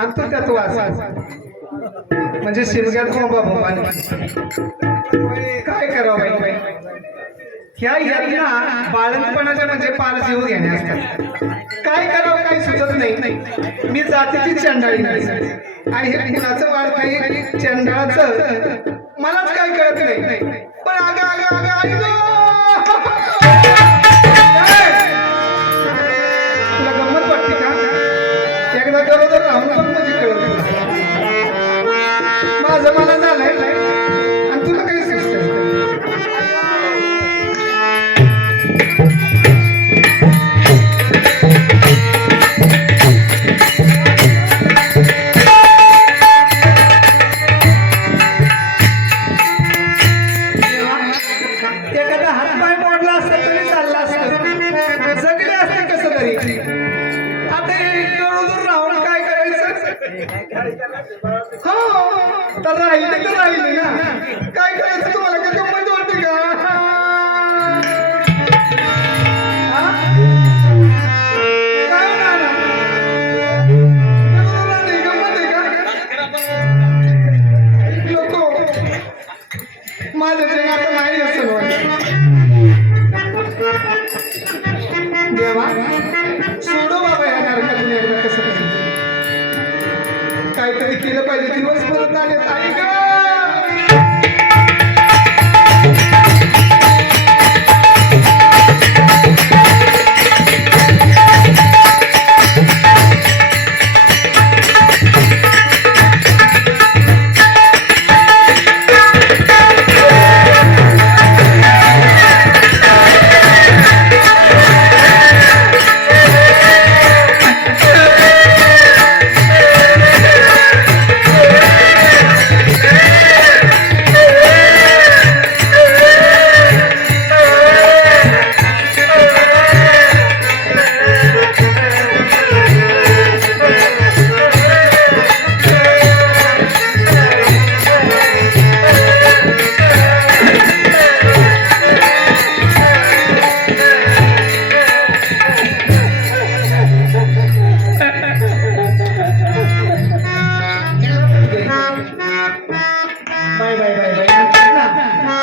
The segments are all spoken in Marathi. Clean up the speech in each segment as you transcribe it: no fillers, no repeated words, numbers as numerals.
आणि तो त्यात वाचा म्हणजे शिमग्यात बोंबा बोंबाने काय करावं बाई ह्या यातना बाळंतपणाच्या म्हणजे पाल जीव घेणे असतात काय करावं काही सुचत नाही मी जातीची चंडाळी नाही आणि हे कुणाचं वाढ काही चंडाळाचं मलाच काय कळत नाही पण आगा आगा आगा आई तुला गंमत वाटते का एकदा गरोदर राहून पण म्हणजे कळत माझं मला झालंय आणि तुला काही सुचत एखादा हातपाय मोडला असता तरी चालला असतं जगले असते कसं तरी आता गरोदर राहून काय करायचं हो तर राहिले ना काय करायचं तुम्हाला काय गंमत वाटते का काय ना गंमत आहे का लोक माझ्या जगात नाही असं देवा सोडो बाबा या नरकातून एकदा कसं काहीतरी केलं पाहिजे दिवस परत आले आई ग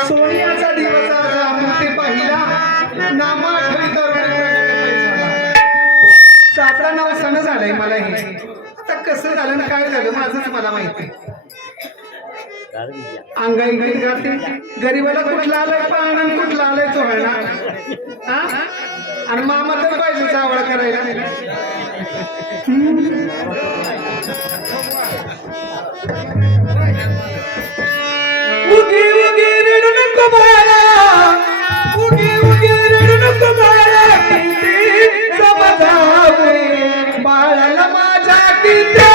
सोनियाचा दिवस आज ते पहिला नामा सातला नाव सण झालंय मला हे आता कसं झालं ना काय झालं माझंच मला माहिती अंगाई गाते गरीबाला कुठला आलाय पाहणं कुठला आलाय चोळणा आणि मामा तर पाहिजे चावळ करायला उगी उगी रडू नको बाळा उगी उगी रडू नको बाळा किती समजावे बाळाला माझ्या किती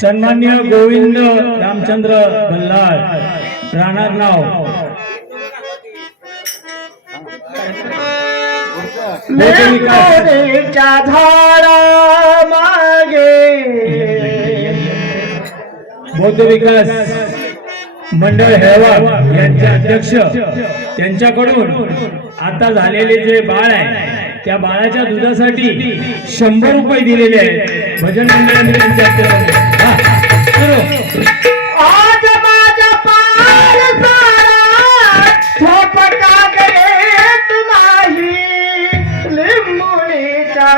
सन्मान्य गोविंद रामचंद्र बल्लाळ राहणार नाव लेकोडीच्या झाडा मागे बौद्ध विकास मंडळ हेळवाड यांचे अध्यक्ष त्यांच्याकडून आता झालेले जे बाळ आहे त्या बाळाच्या दुधासाठी 100 रुपये दिलेले आहेत. भजन मंडळाने त्यांच्या आज माझ्या पार सारा थोपटा गळेत नाही लिंबोणीच्या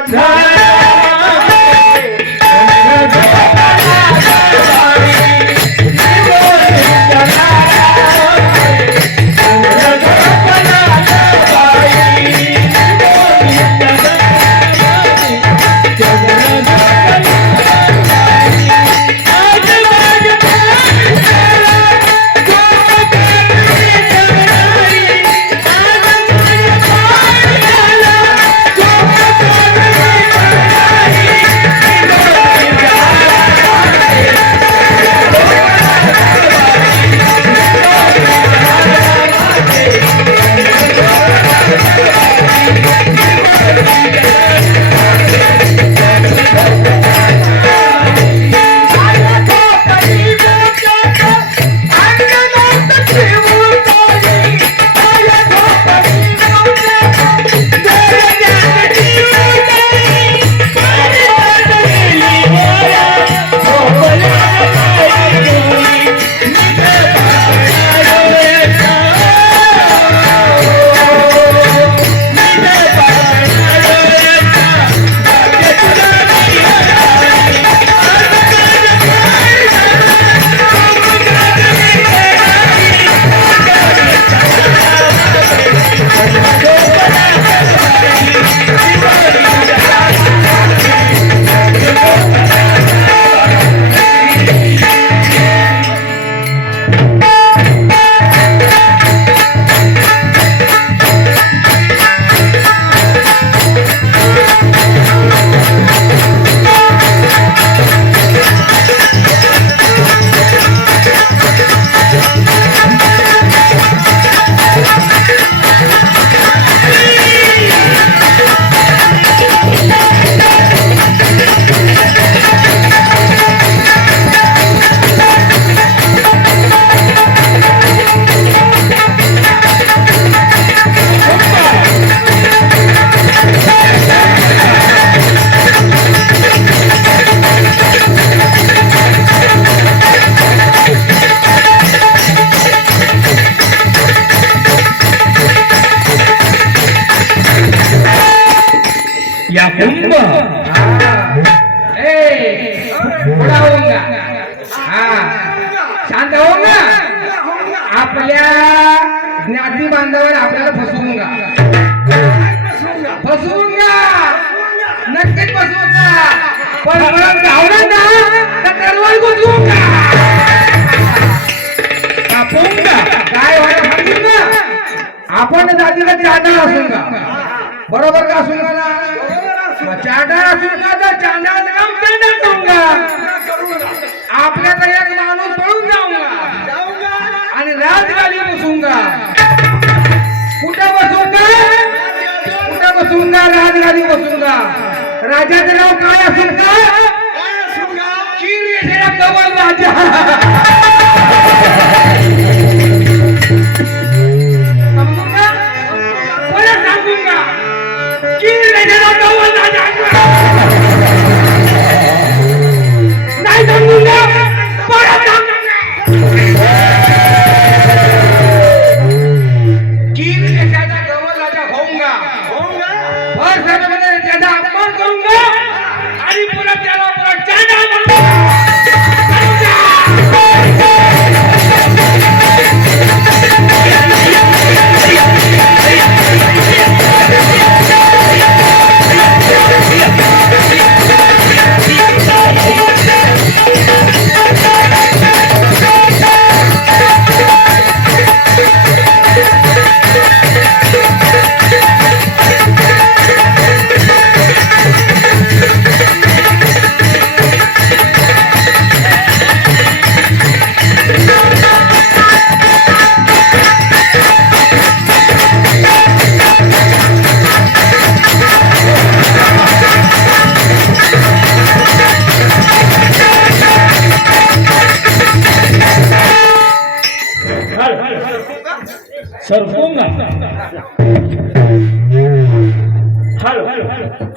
या कुंभ थोडा होऊंगा शांत होऊंगा आपल्या ज्ञाती बांधवाला आपल्याला फसवूंगा नक्कीच फसवूंगा पण परत धावलं ना तर दरवाज घुसवूंगा कापूंगा काय व्हायला सांगूंगा आपण जातीला चांदा असूंगा बरोबर का असूंगा ना चांदा असूंगा तर चांदा काम चांदा करूंगा आपल्याकडे एक माणूस पळून जाऊंगा आणि राजगाडी बसूंगा कुठं बसूंगा राजगाडी बसूंगा राजाचं नाव काय असेल का किरीला कवल राजा समजूंगा परत सांगूंगा किरीला कवल राजा नाही सांगूंगा परत सांगूंगा किरीला कवल राजा होऊंगा भर सभेमध्ये त्याचा अपमान करूंगा आणि पुन्हा त्याला परत चांदा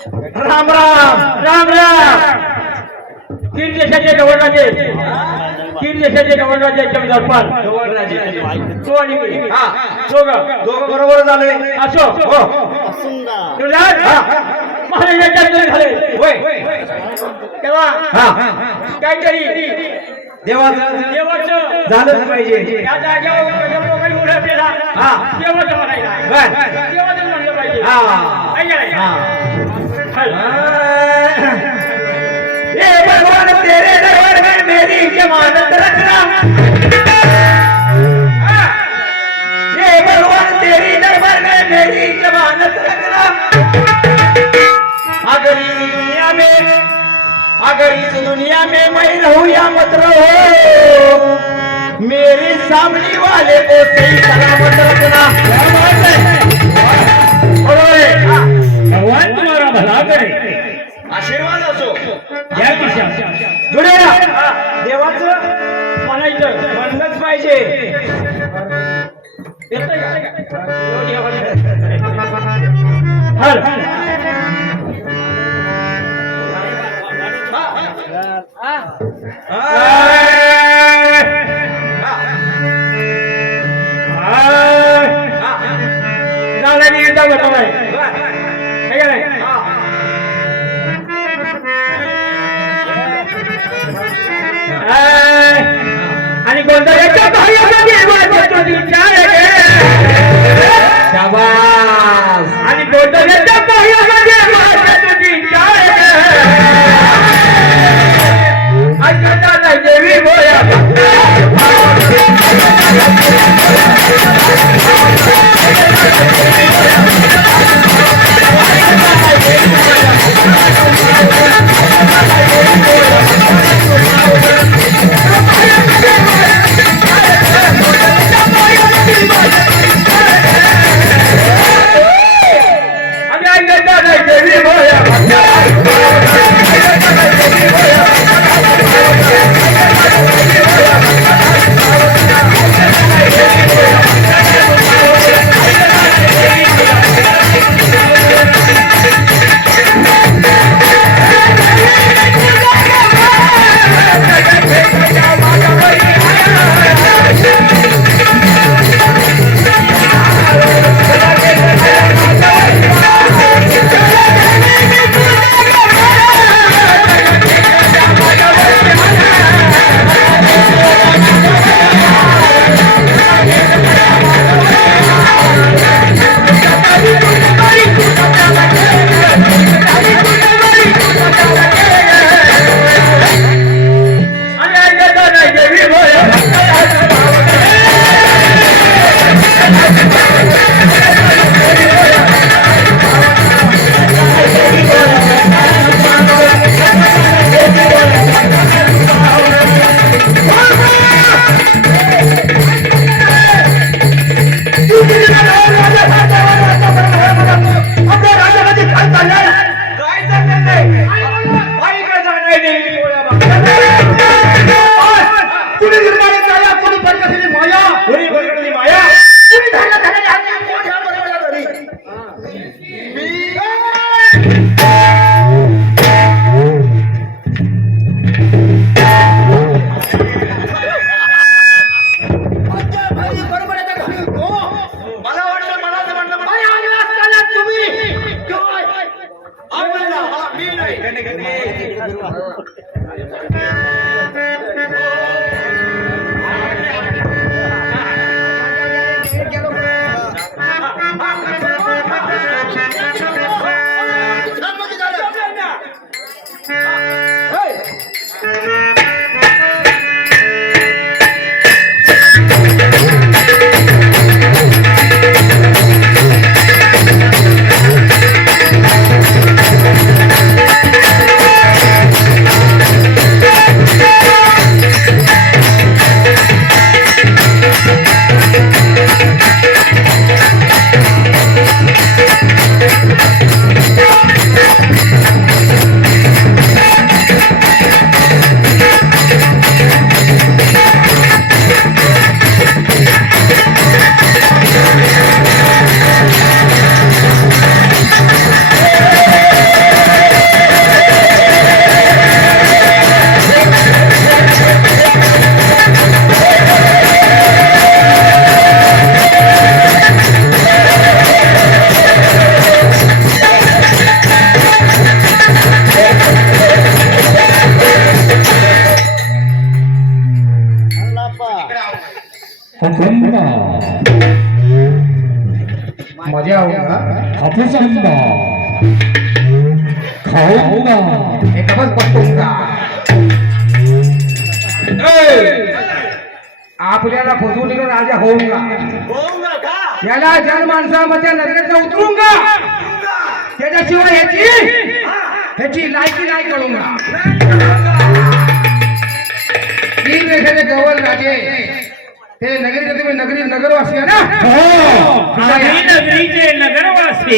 राम राम राम राम. तीन देशाचे गव्हर्नराजे जमदारपाल तो आणि मी हा दोघं बरोबर झाले असो हो युवराज, महाराजांच्या अंतरी झाले होय तेव्हा हा काहीतरी देवाचं देवाचं झालंच पाहिजे त्या जागेवर लोकांनी उड्या केला हा. देवाचं म्हणायला बर. देवाचं म्हणलं पाहिजे हा. आहे का नाही? हा. ये भगवान तेरे दरबार में मेरी जमानत रखना ये भगवान तेरी दरबार में मेरी जमानत रखना अगर इस दुनिया में मैं रहूं या मत रहो मेरे सामने वाले को सही सलामत रखना भगवान तुम्हारा भला करे. आशीर्वाद असो या दिशा जुळेला देवाचं म्हणायचं म्हणलंच पाहिजे येतंय का? हल. झालं युद्ध होतं नाही है का नाही? आणि गोंधळाच्या बाह्याचा देवाचा तो विचार शाबास आणि गोंधळाच्या बाह्याचा देवाचा तो विचार अज्ञाता नाही देवी अखंबा मजा आऊंगा हापूसंबा खाऊंगा एकदमच बसूंगा. आपल्याला फसवलेला राजा होऊंगा. याला जनमानसामध्ये नजरेत उतरूंगा. त्याच्याशिवाय ह्याची लायकी नाही कळूंगा. तीन देशाचे गवल राजे ते नगरीचे तुम्ही नगरवासी आहे ना. आम्ही नगरीचे नगरवासी.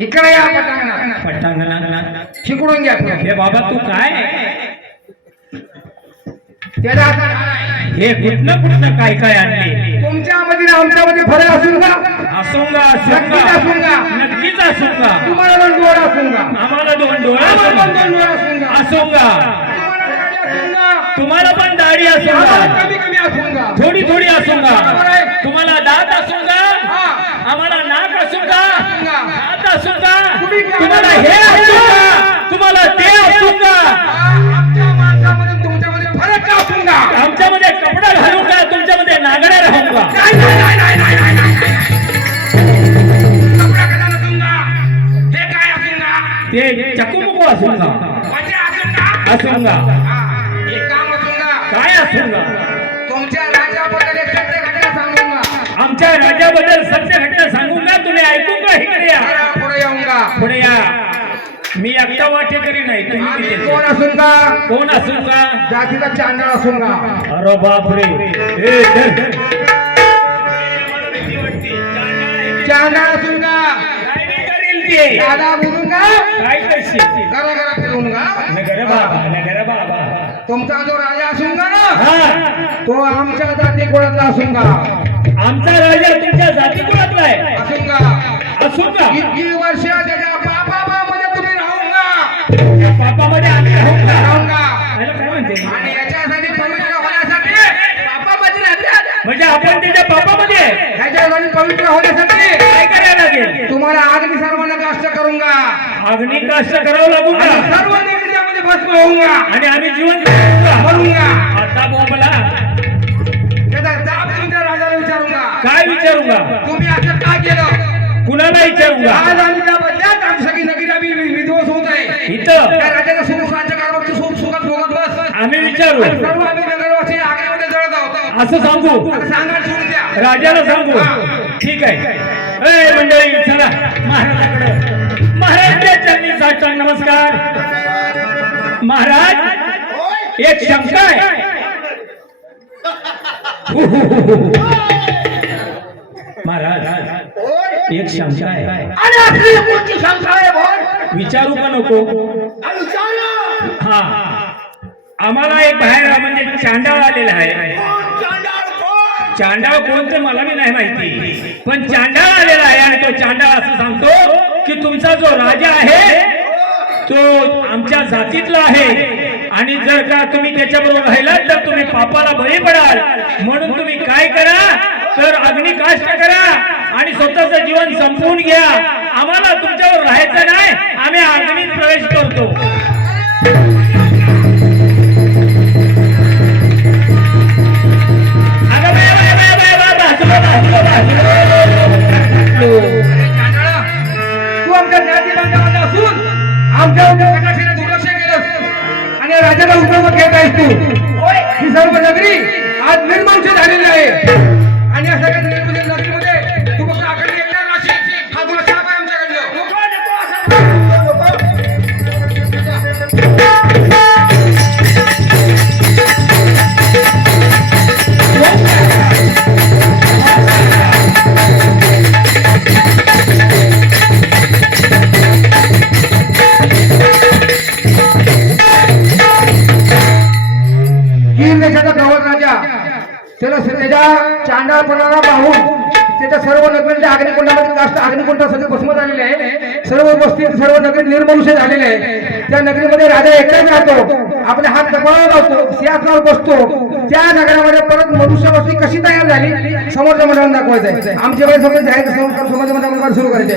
इकडे या पटांगणात पटांगणात शिकवून घ्या पुढे. हे बाबा तू काय त्याला आता काय? हे कुठनं काय काय आणले तुमच्यामध्ये ना आमच्यामध्ये फरक असून का? असूंगा नक्कीच असूंगा. नक्कीच असूंगा. तुम्हाला पण डोळा असूंगा. आम्हाला दोन डोळे आम्हाला पण दोन डोळा असूंगा. असूंगा. तुम्हाला दाढी असूंगा. तुम्हाला पण दाढी आम्हाला असूंगा. कमी कमी असूंगा. थोडी थोडी असूंगा. बरोबर आहे. तुम्हाला दात असूंगा. हा. आम्हाला नाक असूंगा. असूंगा. हात असूंगा. तुम्ही काय तुम्हाला हे असूंगा. तुम्हाला ते असूंगा. आमच्या माणसामध्ये तुमच्यामध्ये फरक का असूंगा? आमच्यामध्ये कपडा घालूंगा. तुमच्यामध्ये नागड्या राहूंगा. नाही. कपडा कसा नसूंगा? हे काय असूंगा? ते चकुमुकू असूंगा. म्हणजे असूंगा? असूंगा. हा. हे काम असूंगा. काय असूंगा? तुमच्या राज्याबद्दल एक सत्य घटना सांगूंगा. आमच्या राज्याबद्दल सत्य घटना सांगूंगा. तुम्ही ऐकून का इकडे या. जरा पुढे येऊंगा. पुढे या. मी एकटा वाटेकरी नाही. तुम्ही आम्ही किती कोण असूंगा? कोण असूंगा? जातीला चांदळ असूंगा. अरे बापरे. चांदळ असूंगा. काय नाही करेल ते. दादा बोलूंगा. काय करशील? घरा फिरूंगा. नगर बाबा नगर बाबा. तुमचा जो राजा असूंगा ना हा. तो आमच्या जाती कुळातला असूंगा. आमचा राजा तुमच्या जाती कुळातला आहे. असूंगा. असूंगा. इतकी वर्ष त्याच्या बापामध्ये तुम्ही राहूंगा. पापामध्ये आम्ही राहूंगा. राहूंगा. याला काय म्हणते. आणि याच्यासाठी पवित्र होण्यासाठी बापामध्ये राहते. म्हणजे आपण त्याच्या पापामध्ये आहे. ह्याच्यासाठी पवित्र होण्यासाठी काय करायला लागेल. तुम्हाला अग्नी सर्वांना कष्ट करूंगा. अग्नी काष्ट करावं लागून आणि सर्व त्यामध्ये भस्म होऊंगा. आणि आम्ही जीवन मरूंगा. आता बोंबला त्याचा जाब तुमच्या राजाला विचारूंगा. काय विचारूंगा. तुम्ही असं का केलं? कुणाला विचारूंगा. आज आम्ही त्या बदल्यात आमची सगळी नगरी आम्ही विध्वंस होत आहे. इथं त्या राजाचा सुख राज्यकारभार सुख सुखात भोगत बस. आम्ही विचारू. आणि सर्व आम्ही नगरवासी आग्नेमध्ये जळत आहोत. असं सांगू. आता सांगा सोडून द्या. राजाला सांगू. ठीक आहे. ए मंडळी चला महाराजाकडे. महाराजच्या चरणी साष्टांग नमस्कार. महाराज एक शंका आहे. महाराज एक शंका आहे. आणि आपली कोणती शंका आहे बोल? विचारू का नको. हा. आम्हाला एक बाहेर म्हणजे चांडाळ आलेला आहे. चांडाळ कोणतं मला बी नाही माहिती. पण चांडाळ आलेला आहे. आणि तो चांडाळ असं सांगतो की तुमचा जो राजा आहे तो आमच्या जातीतला आहे. आणि जर का तुम्ही त्याच्याबरोबर राहिलात तर तुम्ही पापाला बळी पडाल. म्हणून तुम्ही काय करा तर अग्निकाष्ट करा आणि स्वतःचं जीवन संपवून घ्या. आम्हाला तुमच्यावर राहायचं नाही. आम्ही अग्नीत प्रवेश करतो. तू आमच्या ज्ञातीबांधामध्ये असून आमच्या प्रकाशाने दुर्लक्ष केलं आणि राजाला उपयोग घेत आहेस तू. ही सर्व नगरी आज निर्मांश झालेली आहे. आणि या सगळ्या नगरीमध्ये तू फक्त आकडे येणार नाशील. हा तुला शाप आहे आमच्याकडनं. देशाचा गवळ राजा त्याला त्याच्या चांडाळपणाला पाहून त्याच्या सर्व नगरीच्या अग्निकुंडामध्ये जास्त अग्निकुंड सगळे भस्म झालेले आहे. सर्व वस्ती सर्व नगरी निर्मनुष्य झालेले आहे. त्या नगरीमध्ये राजा एकटाच राहतो. आपले हात कपाळावर लावतो. सिंहासनावर बसतो. त्या नगरामध्ये परत मनुष्य वस्ती कशी तयार झाली समोरच्या मंडळांना दाखवायचं. आमचे वेळ सगळे जाहीर समोरच्या मंडळामध्ये सुरू करायचे.